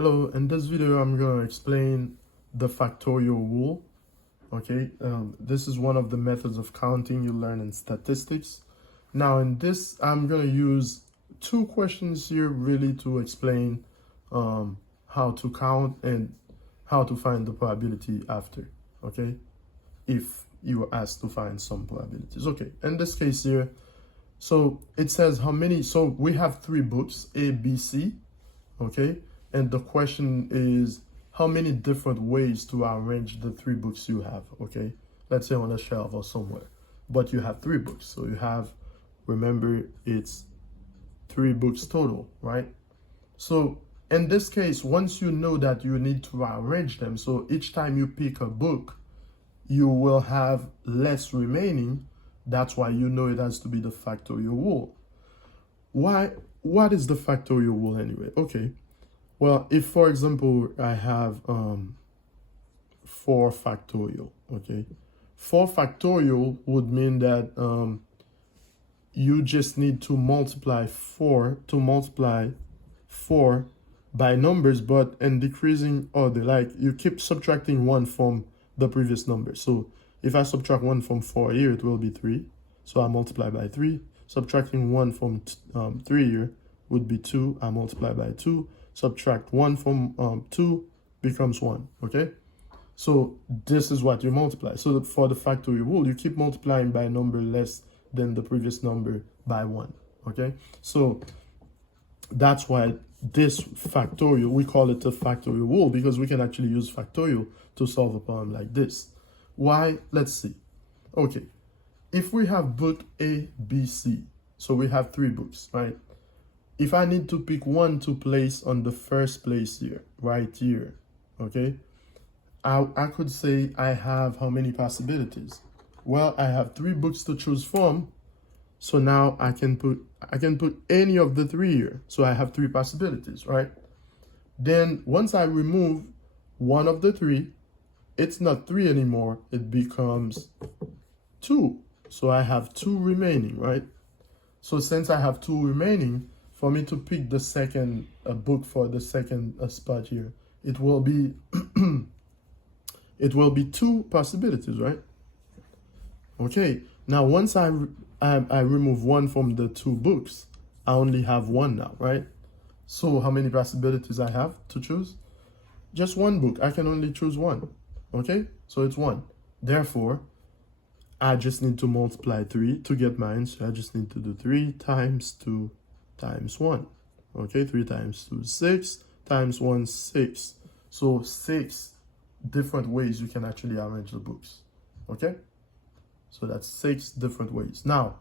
Hello, in this video I'm going to explain the factorial rule. Okay, this is one of the methods of counting you learn in statistics. Now in this I'm going to use two questions here really to explain how to count and how to find the probability after, okay, if you are asked to find some probabilities. Okay, in this case here, so it says how many, so we have three books, A, B, C, okay, and the question is how many different ways to arrange the three books you have, okay? Let's say on a shelf or somewhere, but you have three books. So you have, remember, it's three books total, right? So in this case, once you know that you need to arrange them, so each time you pick a book, you will have less remaining. That's why you know it has to be the factorial rule. Why? What is the factorial rule anyway? Okay. Well, if, for example, I have 4 factorial, okay? 4 factorial would mean that you just need to multiply 4 by numbers, but in decreasing order. Like, you keep subtracting 1 from the previous number. So if I subtract 1 from 4 here, it will be 3. So I multiply by 3. Subtracting 1 from 3 here would be 2. I multiply by 2. Subtract 1 from 2 becomes 1, okay? So this is what you multiply. So for the factorial rule, you keep multiplying by a number less than the previous number by 1, okay? So that's why this factorial, we call it a factorial rule, because we can actually use factorial to solve a problem like this. Why? Let's see. Okay, if we have book A, B, C, so we have 3 books, right? If I need to pick one to place on the first place here, right here, okay, I could say I have how many possibilities? Well, I have 3 books to choose from, so now I can put any of the 3 here. So I have 3 possibilities, right? Then once I remove one of the 3, it's not 3 anymore, it becomes 2. So I have 2 remaining, right? So since I have 2 remaining, for me to pick the second book for the second spot here, it will be it will be 2 possibilities, right? Okay, now once I remove 1 from the 2 books, I only have 1 now, right? So how many possibilities I have to choose? Just 1 book. I can only choose 1, okay? So it's 1. Therefore, I just need to multiply 3 to get mine. So I just need to do 3 times 2 times 1. Okay, 3 times 2 is 6, times 1 6. So 6 different ways you can actually arrange the books. Okay, so that's 6 different ways. Now,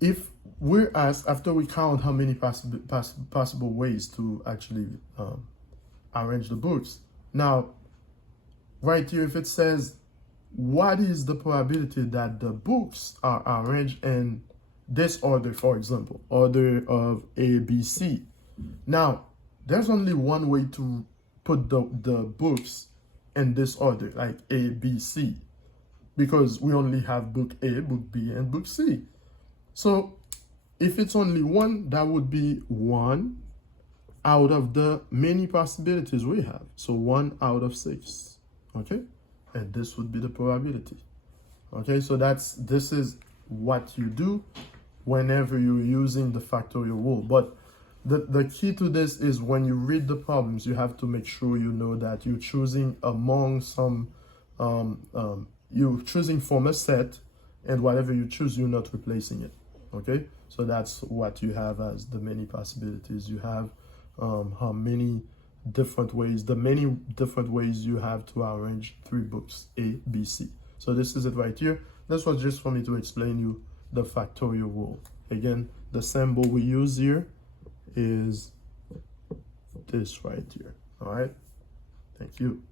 if we're asked, after we count how many possible ways to actually arrange the books, now right here, if it says what is the probability that the books are arranged in this order, for example, order of A, B, C. Now, there's only one way to put the books in this order, like A, B, C, because we only have book A, book B, and book C. So if it's only 1, that would be 1 out of the many possibilities we have. So 1 out of 6, okay? And this would be the probability. Okay, so this is what you do whenever you're using the factorial rule. But the key to this is when you read the problems, you have to make sure you know that you're choosing among some, you're choosing from a set, and whatever you choose, you're not replacing it, okay? So that's what you have as the many possibilities. You have how many different ways, the many different ways you have to arrange 3 books, A, B, C. So this is it right here. This was just for me to explain you the factorial rule. Again, the symbol we use here is this right here. All right, thank you.